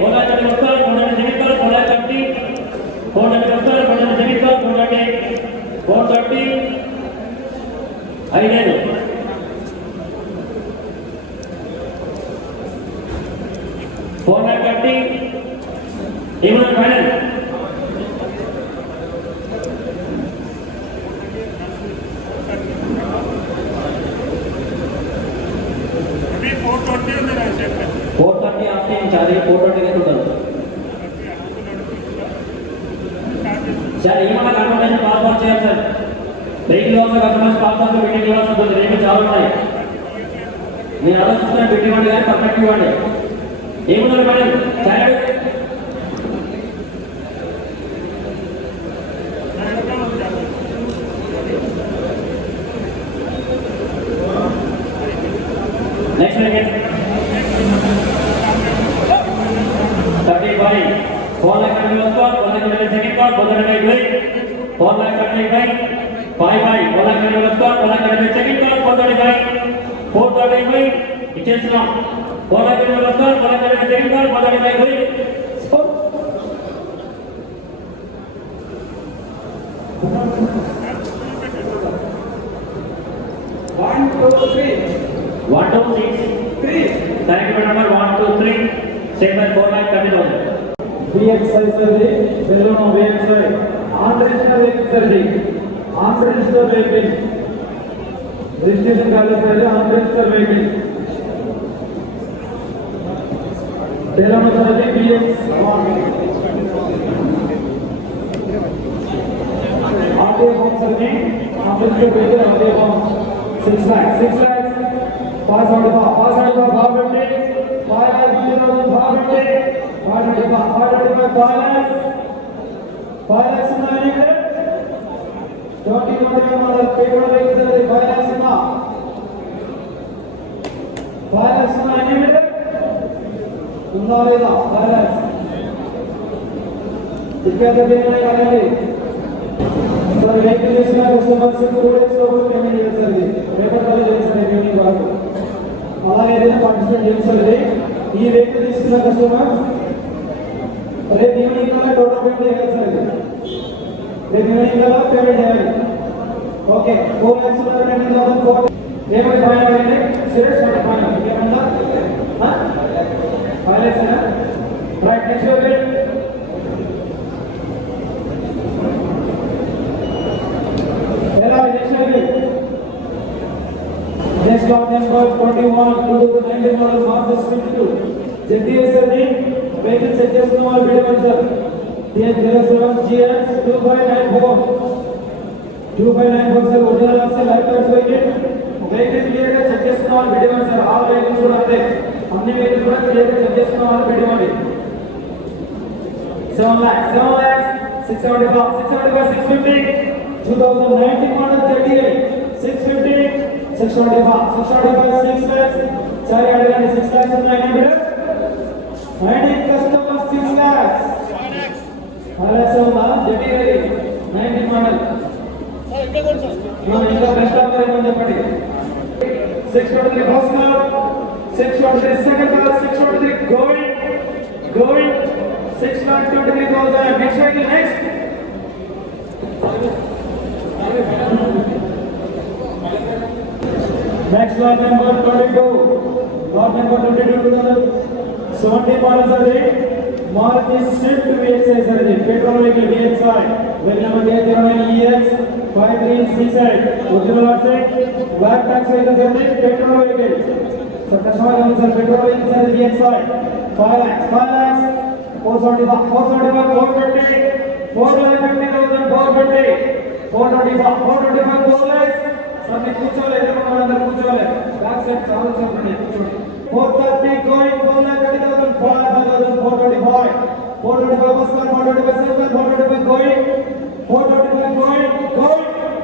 Bola kami besar, bola segitiga, bola kaki, bola besar, bola segitiga, bola ke, bola kaki, ayo. Bola kaki, Iman final. अभी 420 में ना check कर 430 आपसे चाहे 420 के टोटल सर ये वाला कन्वर्सेशन पास చేయాలి सर బ్రేక్ లో ఉన్న కస్టమర్స్ పాస్ మీటింగ్ లో వస్తుంది రేపు చాలా ఉన్నాయి నేను ఆలోచిస్తున్నా పెట్టివ్వండి కానీ పర్ఫెక్ట్ ఇవ్వండి ఏమున్నారు మేడం చాలు नेक्स्ट विकेट 35 बॉल करने वाला स्कोर बॉल करने सेकंड कॉल बॉल करने गई बॉल करने गई 5 बॉल करने वाला स्कोर बॉल करने सेकंड कॉल बॉल करने गई 4 गई इचेस ना बॉल करने वाला स्कोर बॉल करने सेकंड कॉल बॉल करने गई 1 2 6 3 correct number 1 2 3 set by 4 line continue BXI surgery Bellono BXI operational surgery operational vehicle registration college surgery operational vehicle Bellono surgery BX RTA home surgery operational vehicle RTA home 6 lakhs 5 out of 5 50 5 lakhs 550 5 lakhs 900 20 model paper vehicle 5 lakhs 5 lakhs 900 उन्नालेदा 5 lakhs इक्यादा देने वाले sir vehicle इसका customer से थोड़े से ऊपर payment है sir ये paper वाले जैसे पेमेंट बात అలాగే ఏదైనా పార్టిసిపేట్ చేయాలి ఈ వెహికల్ తీసుకున్న కస్టమర్ రేపు ఈవినింగ్ కల్లా టోటల్ పేమెంట్ చేయాలి సార్ రేపు ఈవినింగ్ కల్లా పేమెంట్ చేయాలి ఓకే 4 lakhs పేమెంట్ చేద్దాం ఏమై ఫైనల్ అయింది సురేష్ అంటే ఫైనల్ ఏమన్నా 5 lakhs రైట్ నెక్స్ట్ వెహికల్ ఎలా next vehicle Next lot number 21 2019 model Mazda Swift 2 ZTSR ni vehicle check chestunna vallu video sir TH07 GX 2594 sir original sir live tax vehicle clear ga check chestunna vallu video sir all vehicles kuda ante anni vehicles kuda clear ga check chestunna vallu video andi 7 lakhs 675 650 2019 model 38 650 625 6 lakhs sorry adagani 6 lakhs 900 90 customers 6 lakhs 5 lakhs unna delivery 90 model inga customer em cheppandi 623 first car 623 second car 623 going 6,23,000 next vehicle next Next lot number 22 2017 model surgery Maruti Swift VXI surgery petrol vehicle VXI vehicle number DH09EX 53CZ original asset black tax vehicle surgery petrol vehicle so customer sir petrol vehicle surgery VXI 5 lakhs 475 450 4,50,000 425 4 lakhs सबने కూర్చోలే ఎదురుమందరూ కూర్చోలే back side చాలా చెప్పండి కూర్చోండి 430 going 4,30,000 425 425 bus 425 425 going 425 going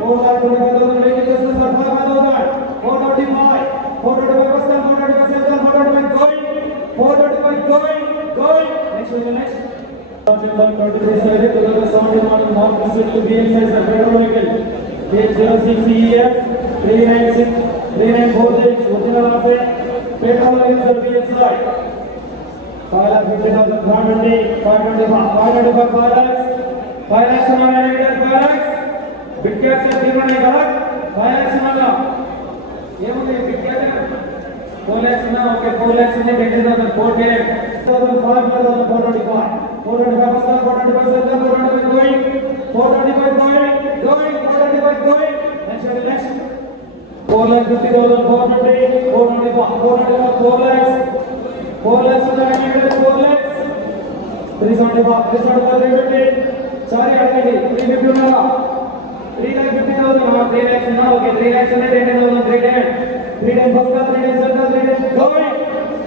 4,25,000 vehicle చేసిన sir 5,000 425 425 bus 425 going 425 going next November 23 Saturday 2017 Maruti Swift VXI petrol vehicle H06EF 396 394 original asset petrol vehicle VXI 5,50,000, 520, 525, 5 lakhs, 5 lakhs on our leader, 5 lakhs. Big cats are given a lot, 5 lakhs on our. ఏముంది big cat 4 lakhs ఉన్నా okay 4 lakhs ఉంది 20,000 4 million 425 425 going 425 going next 4,50,000 420 425 4 lakhs 4 lakhs 375 sorry already 350 unnava 3,50,000 3 lakhs now okay 3 lakhs and 10,000 3 times first class 3 times second class 3 times going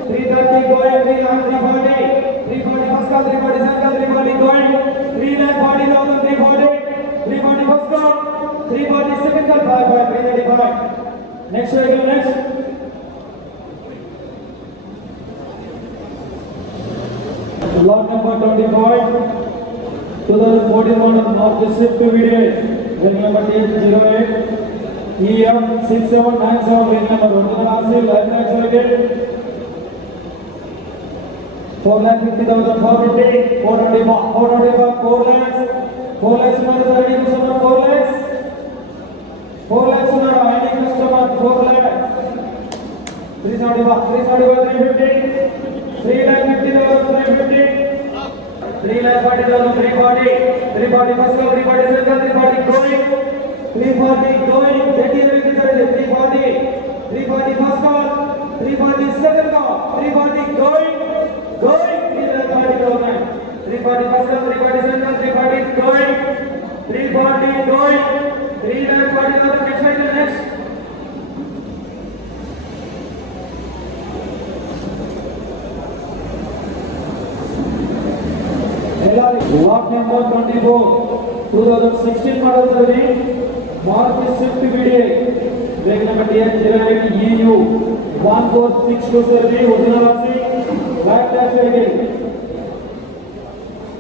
330 going 340 340 first class 340 second class 340 going 3,40,000 340 first class 340 second class 335 next vehicle next lot number 25 2014 model Maruti Swift VDI ring number TH08 EM6797 ring number original RC life tax certificate 4,50,000 420 425 4 lakhs 4 lakhs on the ID customer 4 lakhs 4 lakhs on the ID customer 4 lakhs 375 350 3,50,000 350 3,40,000 340 340 first class 340 second 340 going 340 going 340 340 first class 340 second class 340 going 3,40,000 340 first class 340 second class 340 going 340 going 3,40,000 next vehicle next lot number 24 2016 model serving Maruti Swift VDI brake number TH08 EU 1462 serving original RC life tax vehicle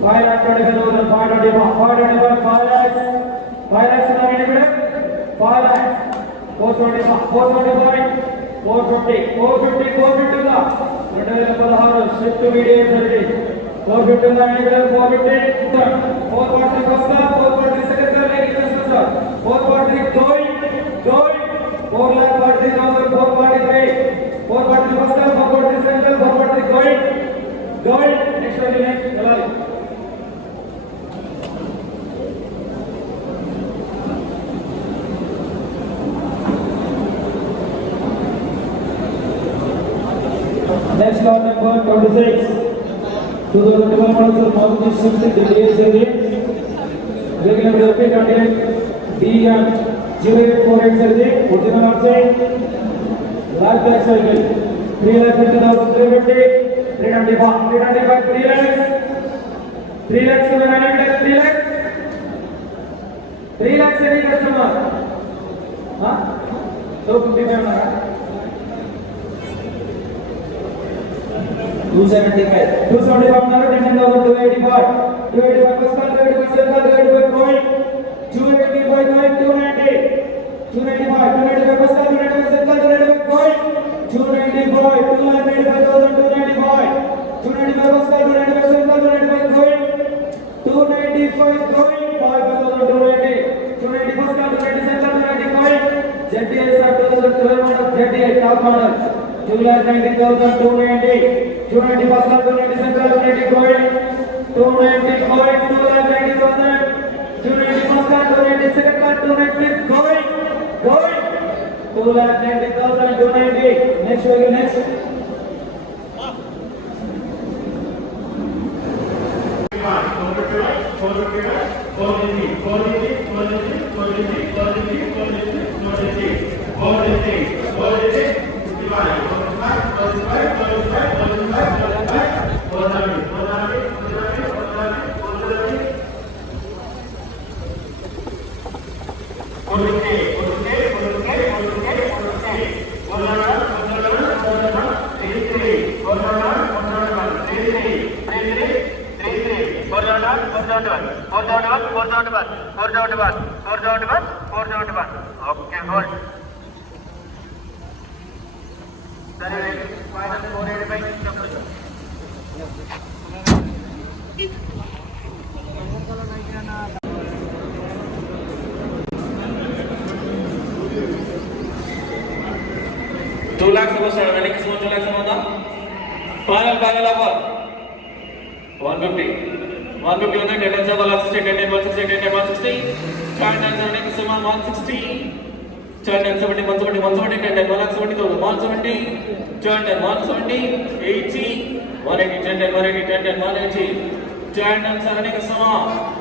5,25,000 525 5 lakhs 5 lakhs on any minute 5 lakhs 425 450 2016 Swift VDI serving 450 450 440 first class 440 second class ladies and gentlemen 440 going 4,40,000 443 440 first class 440 second class 440 going next vehicle next चला next lot number 26 2012 model Maruti Swift DBS serving brake number BM 0848 serving original RC life tax vehicle 3,50,000 350 395 3 lakhs 3 lakhs to the 3 lakhs 3 lakhs any customer huh 255 na 275 now 10,000 285 first class 285 second class 285 going 285 going 290 295 first class 295 second class 295 going 295 295,000 295 first class 295 second class 295 going 295 going 5,000 290 first class 290 second class 290 going ZTS 2012 model ZTS top model 2,90,000 290 first class 290 second class 290 going 290 going 2,90,000 290 first class 290 second class 290 going 2,90,000 290 next vehicle next Okay, hold. Sorry, -485. Two lakhs above started. Next one, 2 lakhs above the final offer. 150. 150 on the dead and 160, 10 and 160, 10 and 160. Turn and 70, Sima 160. Turn and 70, 170, 170, 10 and 170, 170. Turn and 170, 80, 180, 10 and 180, 10 and 180. Turn and 70, Sima